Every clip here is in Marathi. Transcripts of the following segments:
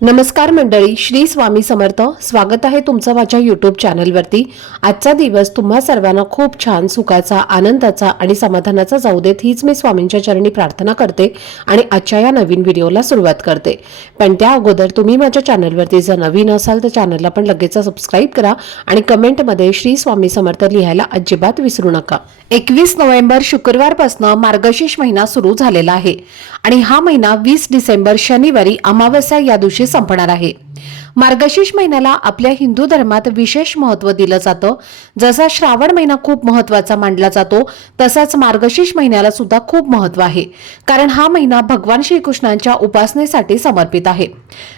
नमस्कार मंडळी श्री स्वामी समर्थ. स्वागत आहे तुमचं माझ्या यूट्यूब चॅनलवरती आजचा दिवस तुम्हा सर्वांना खूप छान सुखाचा आनंदाचा आणि समाधानाचा जाऊ देत हीच मी स्वामींच्या चरणी प्रार्थना करते आणि आजच्या या नवीन व्हिडिओला सुरुवात करते. पण त्या अगोदर तुम्ही माझ्या चॅनलवरती जर नवीन असाल तर चॅनलला पण लगेच सबस्क्राईब करा आणि कमेंटमध्ये श्री स्वामी समर्थ लिहायला अजिबात विसरू नका. एकवीस नोव्हेंबर शुक्रवारपासून मार्गशीर्ष महिना सुरू झालेला आहे आणि हा महिना वीस डिसेंबर शनिवारी अमावस्या या दिवशी संपणार आहे. मार्गशीर्ष महिन्याला आपल्या हिंदू धर्मात विशेष महत्त्व दिलं जातं. जसा श्रावण महिना खूप महत्त्वाचा मानला जातो तसाच मार्गशीर्ष महिन्याला सुद्धा खूप महत्त्व आहे. कारण हा महिना भगवान श्रीकृष्णांच्या उपासनेसाठी समर्पित आहे.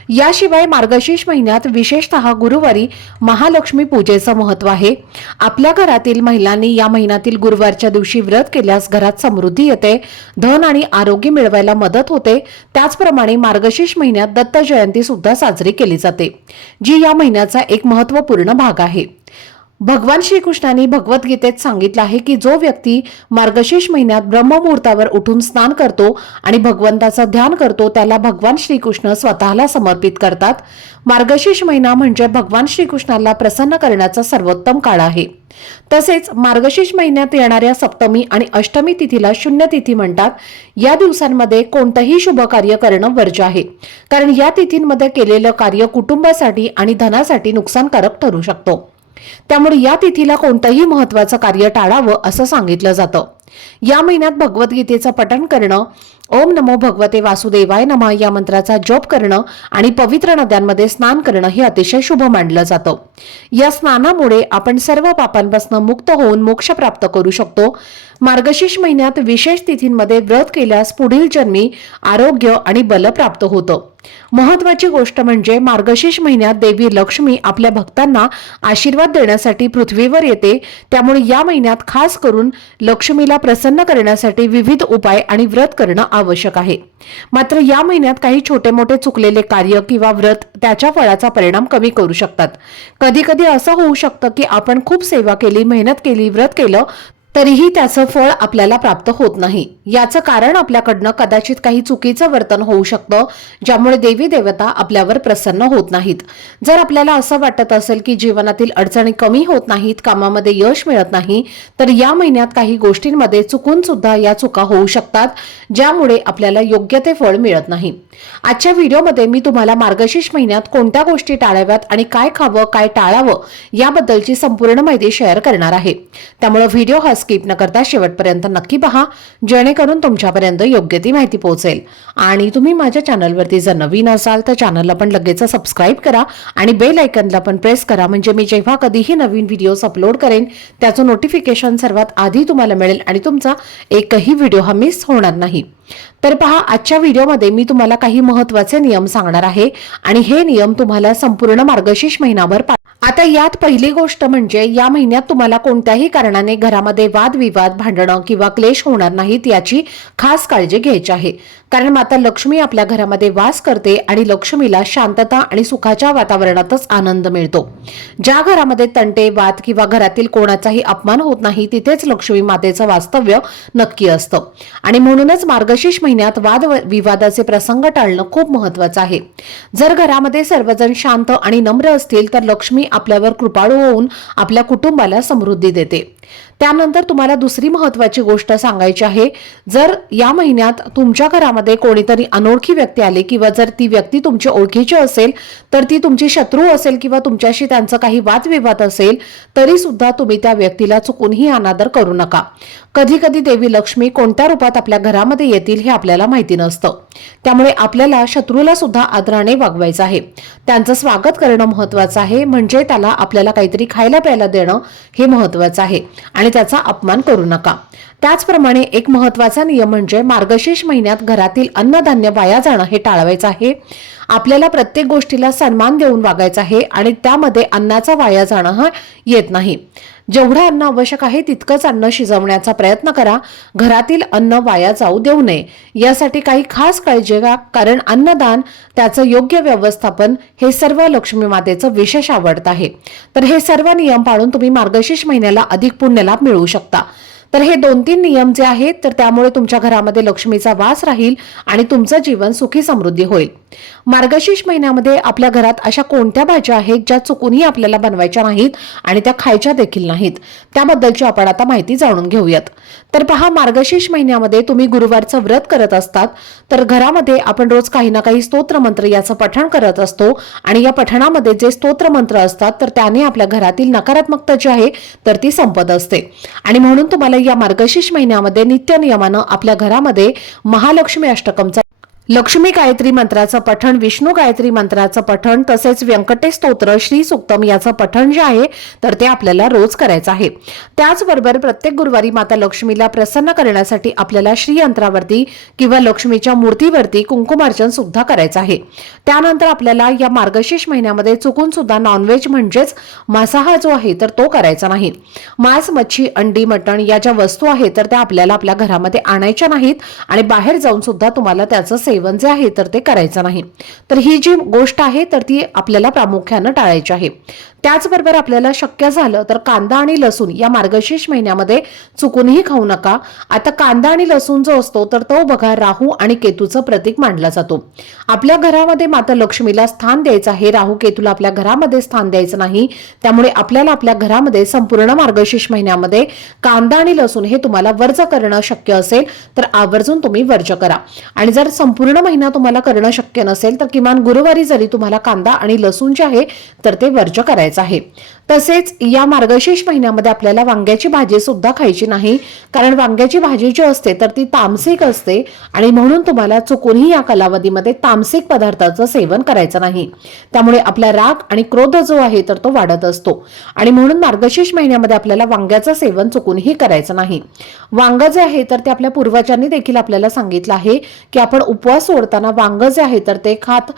याशिवाय मार्गशीर्ष महिन्यात विशेषतः गुरुवारी महालक्ष्मी पूजेचं महत्त्व आहे. आपल्या घरातील महिलांनी या महिन्यातील गुरुवारच्या दिवशी व्रत केल्यास घरात समृद्धी येते धन आणि आरोग्य मिळवायला मदत होते. त्याचप्रमाणे मार्गशीर्ष महिन्यात दत्त जयंती सुद्धा साजरी केली जाते जी या महिन्याचा एक महत्त्वपूर्ण भाग आहे. भगवान श्रीकृष्णाने भगवद्गीतेत सांगितलं आहे की जो व्यक्ती मार्गशीर्ष महिन्यात ब्रह्ममुहूर्तावर उठून स्नान करतो आणि भगवंताचं ध्यान करतो त्याला भगवान श्रीकृष्ण स्वतःला समर्पित करतात. मार्गशीर्ष महिना म्हणजे भगवान श्रीकृष्णाला प्रसन्न करण्याचा सर्वोत्तम काळ आहे. तसेच मार्गशीर्ष महिन्यात येणाऱ्या सप्तमी आणि अष्टमी तिथीला शून्य तिथी म्हणतात. या दिवसांमध्ये कोणतंही शुभ कार्य करणं वर्ज्य आहे. कारण या तिथींमध्ये केलेलं कार्य कुटुंबासाठी आणि धनासाठी नुकसानकारक ठरू शकतो. त्यामुळे या तिथीला कोणतंही महत्वाचं कार्य टाळावं असं सांगितलं जातं. या महिन्यात भगवद्गीतेचं पठण करणं ओम नमो भगवते वासुदेवाय नमः या मंत्राचा जप करणं आणि पवित्र नद्यांमध्ये स्नान करणं हे अतिशय शुभ मानलं जातं. या स्नानामुळे आपण सर्व पापांपासून मुक्त होऊन मोक्ष प्राप्त करू शकतो. मार्गशीर्ष महिन्यात विशेष तिथींमध्ये व्रत केल्यास पुढील जन्मी आरोग्य आणि बल प्राप्त होतं. महत्वाची गोष्ट म्हणजे मार्गशीर्ष महिन्यात देवी लक्ष्मी आपल्या भक्तांना आशीर्वाद देण्यासाठी पृथ्वीवर येते. त्यामुळे या महिन्यात खास करून लक्ष्मीला प्रसन्न करण्यासाठी विविध उपाय आणि व्रत करणं आवश्यक आहे. मात्र या महिन्यात काही छोटे मोठे चुकलेले कार्य किंवा व्रत त्याच्या फळाचा परिणाम कमी करू शकतात. कधी कधी असं होऊ शकतं की आपण खूप सेवा केली मेहनत केली व्रत केलं तरीही त्याचं फळ आपल्याला प्राप्त होत नाही. याचं कारण आपल्याकडनं कदाचित काही चुकीचं वर्तन होऊ शकतं ज्यामुळे देवी देवता आपल्यावर प्रसन्न होत नाहीत. जर आपल्याला असं वाटत असेल की जीवनातील अडचणी कमी होत नाहीत कामामध्ये यश मिळत नाही तर या महिन्यात काही गोष्टींमध्ये चुकून सुद्धा या चुका होऊ शकतात ज्यामुळे आपल्याला योग्य ते फळ मिळत नाही. आजच्या व्हिडिओमध्ये मी तुम्हाला मार्गशीर्ष महिन्यात कोणत्या गोष्टी टाळाव्यात आणि काय खावं काय टाळावं याबद्दलची संपूर्ण माहिती शेअर करणार आहे. त्यामुळे व्हिडिओ हा स्किप न करता शेवटपर्यंत नक्की पहा जेणेकरून तुमच्यापर्यंत योग्य ती माहिती पोहोचेल. आणि तुम्ही माझ्या चॅनलवरती जर नवीन असाल तर चॅनलला पण लगेच सबस्क्राईब करा आणि बेल आयकनला पण प्रेस करा. म्हणजे मी जेव्हा कधीही नवीन व्हिडिओज अपलोड करेन त्याचं नोटिफिकेशन सर्वात आधी तुम्हाला मिळेल आणि तुमचा एकही व्हिडिओ हा मिस होणार नाही. तर पहा आजच्या व्हिडिओमध्ये मी तुम्हाला काही महत्त्वाचे नियम सांगणार आहे आणि हे नियम तुम्हाला संपूर्ण मार्गशीर्ष महिनाभर आता यात पहिली गोष्ट म्हणजे या महिन्यात तुम्हाला कोणत्याही कारणाने घरामध्ये वादविवाद भांडणं किंवा क्लेश होणार नाहीत याची खास काळजी घ्यायची आहे. कारण माता लक्ष्मी आपल्या घरामध्ये वास करते आणि लक्ष्मीला शांतता आणि सुखाच्या वातावरणातच आनंद मिळतो. ज्या घरामध्ये तंटे वाद किंवा घरातील कोणाचाही अपमान होत नाही तिथेच लक्ष्मी मातेचं वास्तव्य नक्की असतं. आणि म्हणूनच मार्गशीर्ष महिन्यात वाद विवादाचे प्रसंग टाळणं खूप महत्वाचं आहे. जर घरामध्ये सर्वजण शांत आणि नम्र असतील तर लक्ष्मी आपल्यावर कृपाळू होऊन आपल्या कुटुंबाला समृद्धी देते. त्यानंतर तुम्हाला दुसरी महत्वाची गोष्ट सांगायची आहे. जर या महिन्यात तुमच्या घरामध्ये कोणीतरी अनोळखी व्यक्ती आली किंवा जर ती व्यक्ती तुमची ओळखीची असेल तर ती तुमची शत्रू असेल किंवा तुमच्याशी त्यांचं काही वादविवाद असेल तरी सुद्धा तुम्ही त्या व्यक्तीला चुकूनही अनादर करू नका. कधी कधी देवी लक्ष्मी कोणत्या रूपात आपल्या घरामध्ये येतील हे आपल्याला माहिती नसतं. त्यामुळे आपल्याला शत्रूला सुद्धा आदराने वागवायचं आहे. त्यांचं स्वागत करणं महत्वाचं आहे. म्हणजे त्याला आपल्याला काहीतरी खायला प्यायला देणं हे महत्वाचं आहे. आणि त्याचा अपमान करू नका. त्याचप्रमाणे एक महत्त्वाचा नियम म्हणजे मार्गशीर्ष महिन्यात घरातील अन्नधान्य वाया जाणं हे टाळवायचं आहे. आपल्याला प्रत्येक गोष्टीला सन्मान देऊन वागायचं आहे आणि त्यामध्ये अन्नाचा वाया जाणं हा येत नाही. जेवढं अन्न आवश्यक आहे तितकंच अन्न शिजवण्याचा प्रयत्न करा. घरातील अन्न वाया जाऊ देऊ नये. यासाठी काही खास काळजी घ्या कारण अन्नदान त्याचं योग्य व्यवस्थापन हे सर्व लक्ष्मी मातेचं विशेष आवडत आहे. तर हे सर्व नियम पाळून तुम्ही मार्गशीर्ष महिन्याला अधिक पुण्यलाभ मिळवू शकता. तर हे दोन तीन नियम जे आहेत तर त्यामुळे तुमच्या घरामध्ये लक्ष्मीचा वास राहील आणि तुमचं जीवन सुखी समृद्धी होईल. मार्गशीर्ष महिन्यामध्ये आपल्या घरात अशा कोणत्या भाज्या आहेत ज्या चुकूनही आपल्याला बनवायच्या नाहीत आणि त्या खायच्या देखील नाहीत? त्याबद्दलची आपण आता माहिती जाणून घेऊयात. तर पहा मार्गशीर्ष महिन्यामध्ये तुम्ही गुरुवारचं व्रत करत असतात. तर घरामध्ये आपण रोज काही ना काही स्तोत्र मंत्र याचं पठण करत असतो आणि या पठणामध्ये जे स्तोत्र मंत्र असतात तर त्याने आपल्या घरातील नकारात्मकता जी आहे तर ती संपत असते. आणि म्हणून तुम्हाला या मार्गशीर्ष महिन्यामध्ये नित्य नियमानं आपल्या घरामध्ये महालक्ष्मी अष्टकमचा लक्ष्मी गायत्री मंत्राचं पठण विष्णू गायत्री मंत्राचं पठण तसेच व्यंकटेश स्तोत्र श्री सुक्तम याचं पठण जे आहे तर ते आपल्याला रोज करायचं आहे. त्याचबरोबर प्रत्येक गुरुवारी माता लक्ष्मीला प्रसन्न करण्यासाठी आपल्याला श्रीयंत्रावरती किंवा लक्ष्मीच्या मूर्तीवरती कुंकुमार्चन सुद्धा करायचं आहे. त्यानंतर आपल्याला या मार्गशीर्ष महिन्यामध्ये चुकून सुद्धा नॉनव्हेज म्हणजेच मांसाहार जो आहे तर तो करायचा नाही. मांस मच्छी अंडी मटण या ज्या वस्तू आहेत तर त्या आपल्याला आपल्या घरामध्ये आणायच्या नाहीत आणि बाहेर जाऊन सुद्धा तुम्हाला त्याचं सेवन जे आहे तर ते करायचं नाही. तर ही जी गोष्ट आहे तर ती आपल्याला प्रामुख्यानं टाळायची आहे. त्याचबरोबर आपल्याला शक्य झालं तर कांदा आणि लसूण या मार्गशीर्ष महिन्यामध्ये चुकूनही खाऊ नका. आता कांदा आणि लसूण जो असतो तर तो बघा राहू आणि केतूचं प्रतीक मानला जातो. आपल्या घरामध्ये माता लक्ष्मीला स्थान द्यायचं आहे राहू केतूला आपल्या घरामध्ये स्थान द्यायचं नाही. त्यामुळे आपल्याला आपल्या घरामध्ये संपूर्ण मार्गशीर्ष महिन्यामध्ये कांदा आणि लसूण हे तुम्हाला वर्ज करणं शक्य असेल तर आवर्जून तुम्ही वर्ज करा. आणि जर संपूर्ण महिना तुम्हाला करणं शक्य नसेल तर किमान गुरुवारी जरी तुम्हाला कांदा आणि लसूण जे आहे तर ते वर्ज करायचं आहे. तसेच या मार्गशीर्ष महिन्यामध्ये आपल्याला वांग्याची भाजी सुद्धा खायची नाही कारण वांग्याची भाजी जी असते तर ती तामसिक असते आणि म्हणून तुम्हाला चुकूनही या कालावधीमध्ये तामसिक पदार्थाचं सेवन करायचं नाही. त्यामुळे आपला राग आणि क्रोध जो आहे तर तो वाढत असतो. आणि म्हणून मार्गशीर्ष महिन्यामध्ये आपल्याला वांग्याचं सेवन चुकूनही करायचं नाही. वांग जे आहे तर ते आपल्या पूर्वजांनी देखील आपल्याला सांगितलं आहे की आपण उपवास सोडताना वांग जे आहे तर ते खात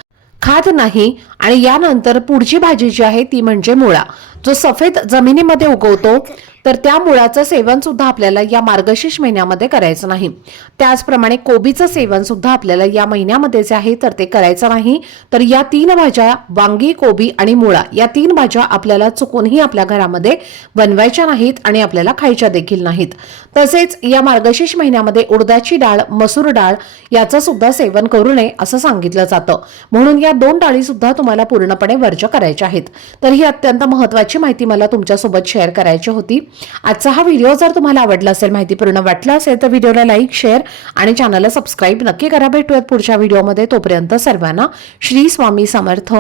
खात नाही आणि यानंतर पुढची भाजी जी आहे ती म्हणजे मुळा. जो सफेद जमिनीमध्ये उगवतो तर त्या मुळाचं सेवन सुद्धा आपल्याला या मार्गशीर्ष महिन्यामध्ये करायचं नाही. त्याचप्रमाणे कोबीचं सेवन सुद्धा आपल्याला या महिन्यामध्ये जे आहे तर ते करायचं नाही. तर या तीन भाज्या वांगी कोबी आणि मुळा या तीन भाज्या आपल्याला चुकूनही आपल्या घरामध्ये बनवायच्या नाहीत आणि आपल्याला खायच्या देखील नाहीत. तसेच या मार्गशीर्ष महिन्यामध्ये उडदाची डाळ मसूर डाळ याचं सुद्धा सेवन करू नये असं सांगितलं जातं. म्हणून या दोन डाळी सुद्धा तुम्हाला पूर्णपणे वर्ज करायच्या आहेत. तर ही अत्यंत महत्वाची माहिती मला तुमच्यासोबत शेअर करायची होती. आजचा हा व्हिडिओ जर तुम्हाला आवडला असेल माहिती पूर्ण वाटला असेल तर व्हिडिओला लाईक शेअर आणि चॅनलला सबस्क्राईब नक्की करा. भेटूयात पुढच्या व्हिडिओमध्ये तोपर्यंत सर्वांना श्री स्वामी समर्थ.